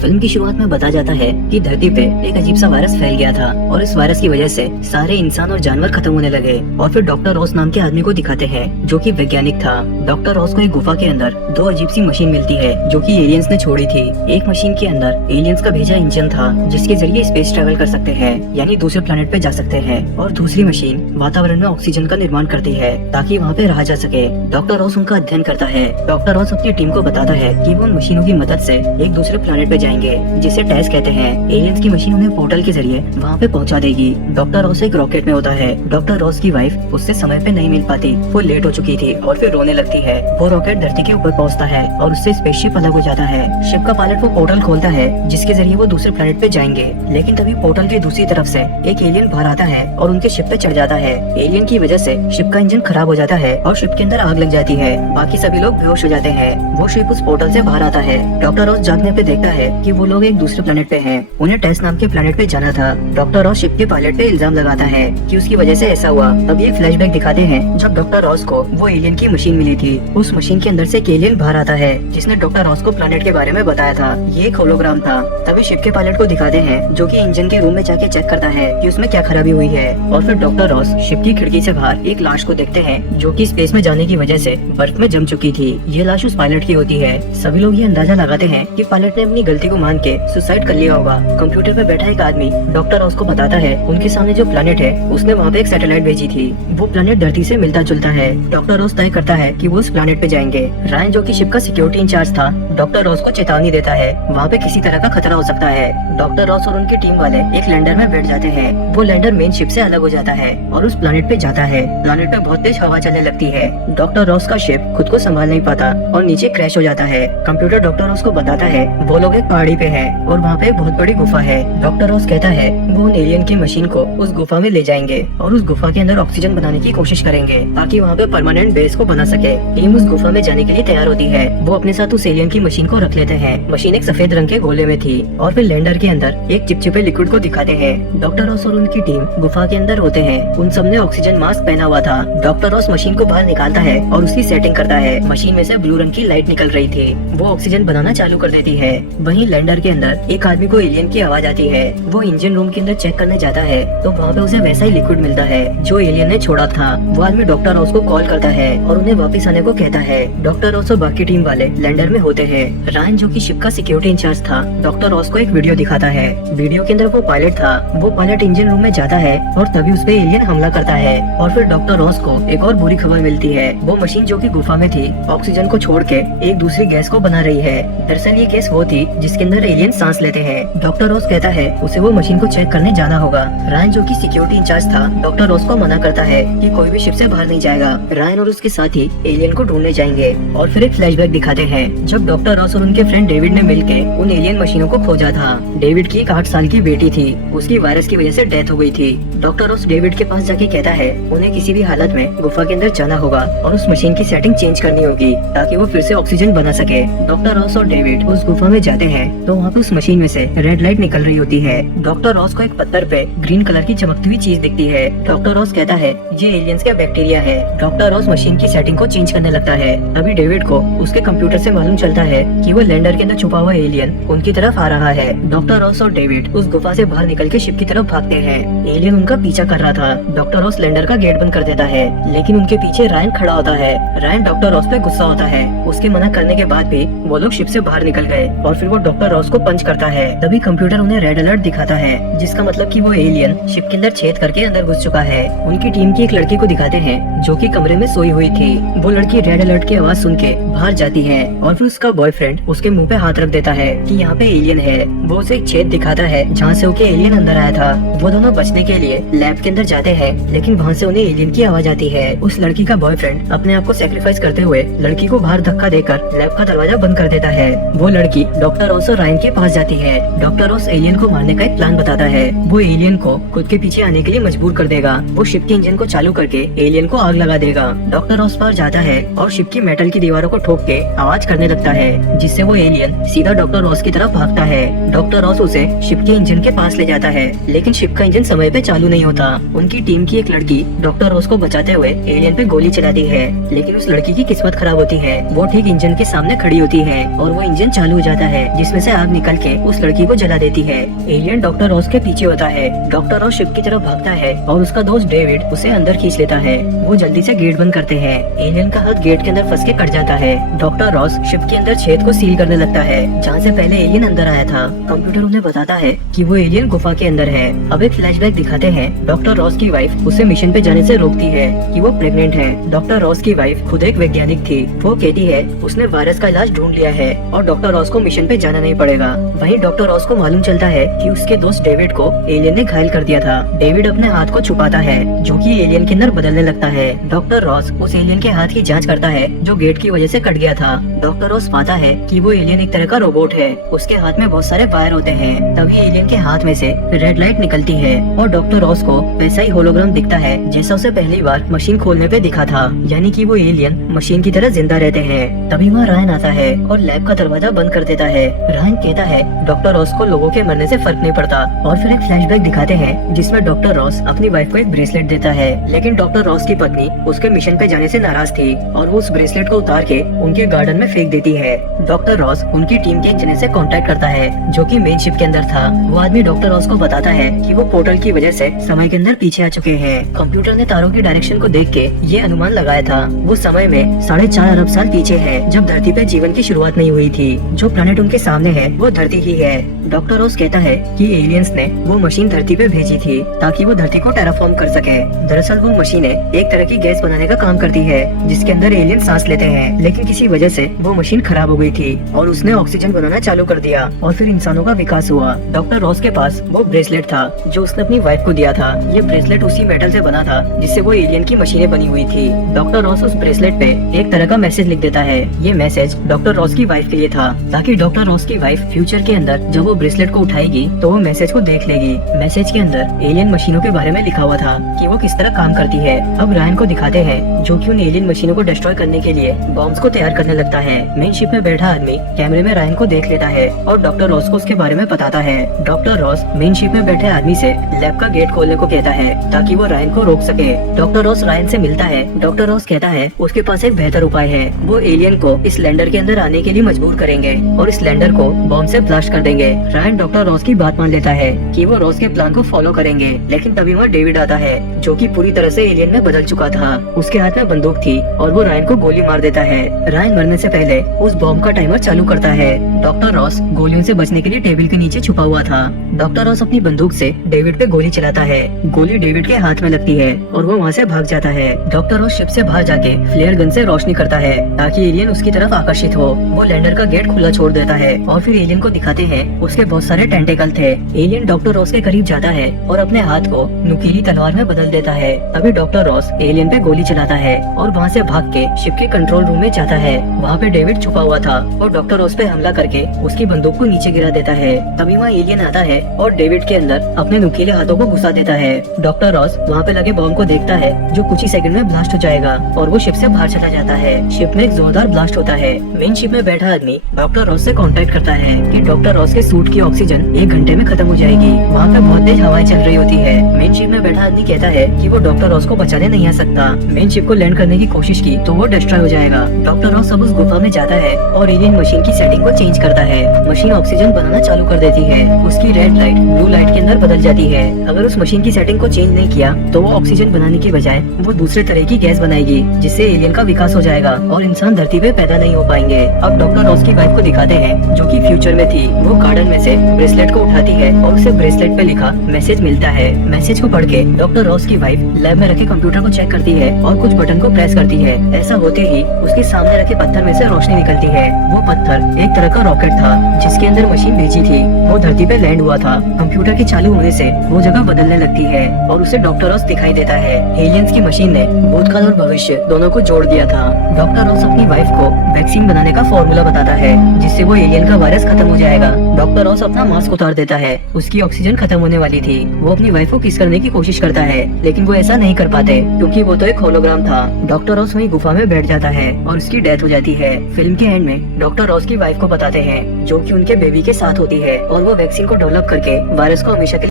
Film की शुरुआत में बताया जाता है कि धरती पे एक अजीब सा वायरस फैल गया था और इस वायरस की वजह से सारे इंसान और जानवर खत्म होने लगे। और फिर डॉक्टर रॉस नाम के आदमी को दिखाते हैं जो कि वैज्ञानिक था। डॉक्टर रॉस को एक गुफा के अंदर दो अजीब सी मशीन मिलती है जो कि एलियंस ने छोड़ी थी। एक मशीन के अंदर एलियंस का भेजा इंजन था जिसके जरिए स्पेस ट्रेवल कर सकते हैं, यानी दूसरे प्लेनेट पे जा सकते हैं। और दूसरी मशीन वातावरण में ऑक्सीजन का निर्माण करती है ताकि वहाँ पे रहा जा सके। डॉक्टर रॉस उनका अध्ययन करता है। डॉक्टर रॉस अपनी टीम को बताता है कि वो उन मशीनों की मदद से एक दूसरे प्लेनेट पे जाएंगे जिसे टेस कहते हैं। एलियंस की मशीन उन्हें पोर्टल के जरिए वहाँ पे पहुँचा देगी। डॉक्टर रॉस एक रॉकेट में होता है। डॉक्टर रॉस की वाइफ उससे समय पे नहीं मिल पाती, वो लेट हो चुकी थी और फिर रोने लगती है। वो रॉकेट धरती के ऊपर पहुँचता है और उससे स्पेसशिप अलग हो जाता है। शिप का पायलट वो पोर्टल खोलता है जिसके जरिए वो दूसरे प्लेनेट पे जाएंगे। लेकिन तभी पोर्टल की दूसरी तरफ से एक एलियन बाहर आता है और उनके शिप पे चढ़ जाता है। एलियन की वजह से शिप का इंजन खराब हो जाता है और शिप के अंदर आग लग जाती है। बाकी सभी लोग बेहोश हो जाते हैं। वो शिप उस पोर्टल से बाहर आता है। डॉक्टर रॉस जागने पे देखता है कि वो लोग एक दूसरे प्लेनेट पे हैं। उन्हें टेस नाम के प्लेनेट पे जाना था। डॉक्टर रॉस शिप के पायलट पे इल्जाम लगाता है कि उसकी वजह से ऐसा हुआ। अब ये फ्लैशबैक दिखाते हैं जब डॉक्टर रॉस को वो एलियन की मशीन मिली थी। उस मशीन के अंदर से एक एलियन बाहर आता है जिसने डॉक्टर रॉस को प्लेनेट के बारे में बताया था। ये एक होलोग्राम था। तभी शिप के पायलट को दिखाते हैं जो कि इंजन के रूम में जाके चेक करता है कि उसमें क्या खराबी हुई है। और फिर डॉक्टर रॉस शिप की खिड़की से बाहर एक लाश को देखते हैं जो कि स्पेस में जाने की वजह से बर्फ में जम चुकी थी। ये लाश उस पायलट की होती है। सभी लोग ये अंदाजा लगाते हैं कि पायलट ने अपनी गलती को मान के सुसाइड कर लिया होगा। कंप्यूटर पे बैठा एक आदमी डॉक्टर रॉस को बताता है उनके सामने जो प्लेनेट है उसने वहाँ पे एक सैटेलाइट भेजी थी। वो प्लेनेट धरती से मिलता जुलता है। डॉक्टर रॉस तय करता है कि वो उस प्लेनेट पे जाएंगे। रायन जो कि शिप का सिक्योरिटी इंचार्ज था डॉक्टर रॉस को चेतावनी देता है वहाँ पे किसी तरह का खतरा हो सकता है। डॉक्टर रॉस और उनकी टीम वाले एक लैंडर में बैठ जाते हैं। वो लैंडर मेन शिप से अलग हो जाता है और उस प्लेनेट पे जाता है। प्लेनेट पे बहुत तेज हवा चलने लगती है। डॉक्टर रॉस का शिप खुद को संभाल नहीं पाता और नीचे क्रैश हो जाता है। कंप्यूटर डॉक्टर रॉस को बताता है वो लोग एक पहाड़ी पे है और वहाँ पे एक बहुत बड़ी गुफा है। डॉक्टर रॉस कहता है वो उन एलियन की मशीन को उस गुफा में ले जाएंगे और उस गुफा के अंदर ऑक्सीजन बनाने की कोशिश करेंगे ताकि वहाँ पे परमानेंट बेस को बना सके। टीम उस गुफा में जाने के लिए तैयार होती है। वो अपने साथ उस एलियन की मशीन को रख लेते हैं। मशीन एक सफेद रंग के गोले में थी और फिर लैंडर के अंदर एक चिपचिपे लिक्विड को दिखाते हैं। डॉक्टर रॉस और उनकी टीम गुफा के अंदर होते हैं। उन सबने ऑक्सीजन मास्क पहना हुआ था। डॉक्टर रॉस मशीन को बाहर निकालता है और उसकी सेटिंग करता है। मशीन में से ब्लू रंग की लाइट निकल रही थी। वो ऑक्सीजन बनाना चालू कर देती है। वहीं लैंडर के अंदर एक आदमी को एलियन की आवाज आती है। वो इंजन रूम के अंदर चेक करने जाता है तो वहाँ पे उसे वैसा ही लिक्विड मिलता है जो एलियन ने छोड़ा था। वो आदमी डॉक्टर रॉस को कॉल करता है और उन्हें वापस आने को कहता है। डॉक्टर रॉस और बाकी टीम वाले लैंडर में होते हैं। रायन जो कि शिप का सिक्योरिटी इंचार्ज था डॉक्टर रॉस को एक वीडियो दिखाता है। वीडियो के अंदर वो पायलट था। वो पायलट इंजन रूम में जाता है और तभी उस पे एलियन हमला करता है। और फिर डॉक्टर रॉस को एक और बुरी खबर मिलती है। वो मशीन जो कि गुफा में थी ऑक्सीजन को छोड़ के एक दूसरी गैस को बना रही है। दरअसल ये गैस वो थी जिसके अंदर एलियन सांस लेते हैं। डॉक्टर रॉस कहता है उसे वो मशीन को चेक करने जाना होगा। रायन जो कि सिक्योरिटी इंचार्ज था डॉक्टर रॉस को मना करता है कि कोई भी शिप से बाहर नहीं जाएगा। रायन और उसके साथी एलियन को ढूंढने जाएंगे। और फिर एक फ्लैशबैक दिखाते हैं जब डॉक्टर रॉस और उनके फ्रेंड डेविड ने मिलके उन एलियन मशीनों को खोजा था। डेविड की एक 8 साल की बेटी थी। उसकी वायरस की वजह से डेथ हो गई थी। डॉक्टर रॉस डेविड के पास जाके कहता है उन्हें किसी भी हालत में गुफा के अंदर जाना होगा और उस मशीन की सेटिंग चेंज करनी होगी ताकि वो फिर से ऑक्सीजन बना सके। डॉक्टर रॉस और डेविड उस गुफा में जाते हैं तो वहाँ पे उस मशीन में से रेड लाइट निकल रही होती है। डॉक्टर रॉस को एक पत्थर पे ग्रीन कलर की चमकती हुई चीज दिखती है। डॉक्टर रॉस कहता है ये एलियंस का बैक्टीरिया है। डॉक्टर रॉस मशीन की सेटिंग को चेंज करने लगता है। तभी डेविड को उसके कंप्यूटर से मालूम चलता है कि वो लैंडर के अंदर छुपा हुआ एलियन उनकी तरफ आ रहा है। डॉक्टर रॉस और डेविड उस गुफा से बाहर निकल के शिप की तरफ भागते हैं। एलियन उनका पीछा कर रहा था। डॉक्टर रॉस लैंडर का गेट बंद कर देता है लेकिन उनके पीछे रायन खड़ा होता है। रायन डॉक्टर रॉस पे गुस्सा होता है। उसके मना करने के बाद भी वो लोग शिप से बाहर निकल गए और फिर वो डॉक्टर रॉस को पंच करता है। तभी कंप्यूटर उन्हें रेड अलर्ट दिखाता है जिसका मतलब कि वो एलियन शिप के अंदर छेद करके अंदर घुस चुका है। उनकी टीम की एक लड़की को दिखाते हैं जो कि कमरे में सोई हुई थी। वो लड़की रेड अलर्ट की आवाज सुन के बाहर जाती है और फिर उसका बॉयफ्रेंड उसके मुंह पे हाथ रख देता है कि यहाँ पे एलियन है। वो उसे एक छेद दिखाता है जहाँ से होके एलियन अंदर आया था। वो दोनों बचने के लिए लैब के अंदर जाते हैं लेकिन वहाँ से उन्हें एलियन की आवाज आती है। उस लड़की का बॉयफ्रेंड अपने आप को सेक्रीफाइस करते हुए लड़की को बाहर धक्का देकर लैब का दरवाजा बंद कर देता है। वो लड़की डॉक्टर रॉस और रायन के पास जाती है। डॉक्टर रॉस एलियन को मारने का एक प्लान बताता है। वो एलियन को खुद के पीछे आने के लिए मजबूर कर देगा। वो शिप के इंजन को चालू करके एलियन को आग लगा देगा। डॉक्टर रॉस पार जाता है और शिप की मेटल की दीवारों को ठोक के आवाज करने लगता है जिससे वो एलियन सीधा डॉक्टर रॉस की तरफ भागता है। डॉक्टर रॉस उसे शिप के इंजन के पास ले जाता है लेकिन शिप का इंजन समय पे चालू नहीं होता। उनकी टीम की एक लड़की डॉक्टर रॉस को बचाते हुए एलियन पे गोली चलाती है लेकिन उस लड़की की किस्मत खराब होती है। वो ठीक इंजन के सामने खड़ी होती है और वो इंजन चालू हो जाता है जिससे जिसमें से आग निकल के उस लड़की को जला देती है। एलियन डॉक्टर रॉस के पीछे होता है। डॉक्टर रॉस शिप की तरफ भागता है और उसका दोस्त डेविड उसे अंदर खींच लेता है। वो जल्दी से गेट बंद करते हैं। एलियन का हाथ गेट के अंदर फंस के कट जाता है। डॉक्टर रॉस शिप के अंदर छेद को सील करने लगता है जहाँ से पहले एलियन अंदर आया था। कंप्यूटर उन्हें बताता है कि वो एलियन गुफा के अंदर है। अब एक फ्लैशबैक दिखाते हैं। डॉक्टर रॉस की वाइफ उसे मिशन पे जाने से रोकती है कि वो प्रेग्नेंट है। डॉक्टर रॉस की वाइफ खुद एक वैज्ञानिक थी। वो कहती है उसने वायरस का इलाज ढूंढ लिया है और डॉक्टर रॉस को मिशन पे जाना नहीं पड़ेगा। वहीं डॉक्टर रॉस को मालूम चलता है कि उसके दोस्त डेविड को एलियन ने घायल कर दिया था। डेविड अपने हाथ को छुपाता है जो कि एलियन के अंदर बदलने लगता है। डॉक्टर रॉस उस एलियन के हाथ की जांच करता है जो गेट की वजह से कट गया था। डॉक्टर रॉस पाता है कि वो एलियन एक तरह का रोबोट है। उसके हाथ में बहुत सारे वायर होते हैं। तभी एलियन के हाथ में से रेड लाइट निकलती है और डॉक्टर रॉस को वैसा ही होलोग्राम दिखता है जैसा उसे पहली बार मशीन खोलने पे दिखा था, यानी कि वो एलियन मशीन की तरह जिंदा रहते हैं। तभी वहाँ रायन आता है और लैब का दरवाजा बंद कर देता है। रायन कहता है डॉक्टर रॉस को लोगों के मरने से फर्क नहीं पड़ता। और फिर एक फ्लैशबैक दिखाते हैं जिसमें डॉक्टर रॉस अपनी वाइफ को एक ब्रेसलेट देता है, लेकिन डॉक्टर रॉस की पत्नी उसके मिशन पे जाने से नाराज थी और वो उस ब्रेसलेट को उतार के उनके गार्डन में फेंक देती है। डॉक्टर रॉस उनकी टीम के इंजीनियर से कांटेक्ट करता है जो कि मेन शिप के अंदर था। वो आदमी डॉक्टर रॉस को बताता है कि वो पोर्टल की वजह से समय के अंदर पीछे आ चुके हैं। कंप्यूटर ने तारों की डायरेक्शन को देख के ये अनुमान लगाया था वो समय में 4.5 अरब साल पीछे है जब धरती पे जीवन की शुरुआत नहीं हुई थी। जो प्लेनेट उनके सामने है वो धरती ही है। डॉक्टर रॉस कहता है कि एलियंस ने वो मशीन धरती पे भेजी थी ताकि वो धरती को टेराफॉर्म कर सके। दरअसल वो मशीनें एक तरह की गैस बनाने का काम करती है जिसके अंदर एलियन सांस लेते हैं, लेकिन किसी वजह से वो मशीन खराब हो गई थी और उसने ऑक्सीजन बनाना चालू कर दिया और फिर इंसानों का विकास हुआ। डॉक्टर रॉस के पास वो ब्रेसलेट था जो उसने अपनी वाइफ को दिया था। ये ब्रेसलेट उसी मेटल से बना था जिससे वो एलियन की मशीनें बनी हुई थी। डॉक्टर रॉस उस ब्रेसलेट पे एक तरह का मैसेज लिख देता है। ये मैसेज डॉक्टर रॉस की वाइफ के लिए था ताकि डॉक्टर रॉस की वाइफ फ्यूचर के अंदर जब वो ब्रेसलेट को उठाएगी तो वो मैसेज को देख लेगी। मैसेज के अंदर एलियन मशीनों के बारे में लिखा हुआ था कि वो किस तरह काम करती है। अब रायन को दिखाते हैं जो कि उन एलियन मशीनों को डिस्ट्रॉय करने के लिए बॉम्ब्स को तैयार करने लगता है। मेन शिप में बैठा आदमी कैमरे में रायन को देख लेता है और डॉक्टर रॉस को उसके बारे में बताता है। डॉक्टर रॉस मेन शिप में बैठे आदमी से लैब का गेट खोलने को कहता है ताकि वो रायन को रोक सके। डॉक्टर रॉस रायन से मिलता है। डॉक्टर रॉस कहता है उसके पास एक बेहतर उपाय है। वो एलियन को इस लैंडर के अंदर आने के लिए मजबूर करेंगे और इस लैंडर को बॉम्ब से ब्लास्ट कर देंगे। रायन डॉक्टर रॉस की बात मान लेता है कि वो रॉस के प्लान को फॉलो करेंगे, लेकिन तभी वहाँ डेविड आता है जो कि पूरी तरह से एलियन में बदल चुका था। उसके हाथ में बंदूक थी और वो रायन को गोली मार देता है। रायन मरने से पहले उस बॉम्ब का टाइमर चालू करता है। डॉक्टर रॉस गोलियों से बचने के लिए टेबल के नीचे छुपा हुआ था। डॉक्टर रॉस अपनी बंदूक से डेविड पे गोली चलाता है। गोली डेविड के हाथ में लगती है और वो वहाँ से भाग जाता है। डॉक्टर रॉस शिप से बाहर जाके फ्लेयर गन से रोशनी करता है ताकि एलियन उसकी तरफ आकर्षित हो। वो लैंडर का गेट खुला छोड़ देता है और फिर एलियन को दिखाते हैं उसके बहुत सारे टेंटेकल थे। एलियन डॉक्टर रॉस के करीब जाता है और अपने हाथ को नुकीली तलवार में बदल देता है। तभी डॉक्टर रॉस एलियन पे गोली चलाता है और वहाँ से भाग के शिप के कंट्रोल रूम में जाता है। वहाँ पे डेविड छुपा हुआ था और डॉक्टर रॉस पे हमला करके उसकी बंदूक को नीचे गिरा देता है। तभी वहाँ एलियन आता है और डेविड के अंदर अपने नुकीले हाथों को घुसा देता है। डॉक्टर रॉस वहाँ पे लगे बॉम्ब को देखता है जो कुछ ही सेकंड में ब्लास्ट हो जाएगा और वो शिप से बाहर चला जाता है। शिप में एक जोरदार ब्लास्ट होता है। मेन शिप में बैठा आदमी डॉक्टर रॉस से कांटेक्ट करता है कि डॉक्टर रॉस के सूट की ऑक्सीजन 1 घंटे में खत्म हो जाएगी। वहाँ पे बहुत तेज हवाएं चल रही होती है। मेन शिप में बैठा आदमी कहता है कि वो डॉक्टर रॉस को बचाने नहीं आ सकता। मेन शिप को लैंड करने की कोशिश की तो वो डिस्ट्रॉय हो जाएगा। डॉक्टर रॉस अब उस गुफा में जाता है और एलियन मशीन की सेटिंग को चेंज करता है। मशीन ऑक्सीजन बनाना चालू कर देती है। उसकी रेड लाइट ब्लू लाइट के अंदर बदल जाती है। अगर उस मशीन की सेटिंग को चेंज नहीं किया तो वो ऑक्सीजन बनाने की बजाय वो दूसरे तरह की गैस बनाएगी जिससे एलियन का विकास हो जाएगा और इंसान धरती पे पैदा नहीं हो पाएंगे। अब डॉक्टर रॉस की वाइफ को दिखाते हैं जो कि फ्यूचर में थी। वो गार्डन में से ब्रेसलेट को उठाती है और उसे ब्रेसलेट पे लिखा मैसेज मिलता है। मैसेज को पढ़ के डॉक्टर रॉस की वाइफ लैब में रखे कंप्यूटर को चेक करती है और कुछ बटन को प्रेस करती है। ऐसा होते ही उसके सामने रखे पत्थर में से रोशनी निकलती है। वो पत्थर एक तरह का रॉकेट था जिसके अंदर मशीन भेजी थी। वो धरती पे लैंड हुआ था। कंप्यूटर के चालू होने से वो जगह बदलने लगती है और उसे डॉक्टर रॉस दिखाई देता है। एलियंस की मशीन ने भूतकाल और भविष्य दोनों को जोड़ दिया था। डॉक्टर रॉस अपनी वाइफ को वैक्सीन बनाने का फॉर्मूला बताता है जिससे वो एलियन का वायरस खत्म हो जाएगा। डॉक्टर रॉस अपना मास्क उतार देता है। उसकी ऑक्सीजन खत्म होने वाली थी। वो अपनी वाइफ को किस करने की कोशिश करता है लेकिन वो ऐसा नहीं कर पाते क्योंकि वो तो एक होलोग्राम था। डॉक्टर रॉस वहीं गुफा में बैठ जाता है और उसकी डेथ हो जाती है। फिल्म के एंड में डॉक्टर रॉस की वाइफ को बताते हैं जो कि उनके बेबी के साथ होती है और वो वैक्सीन को डेवलप करके वायरस को हमेशा के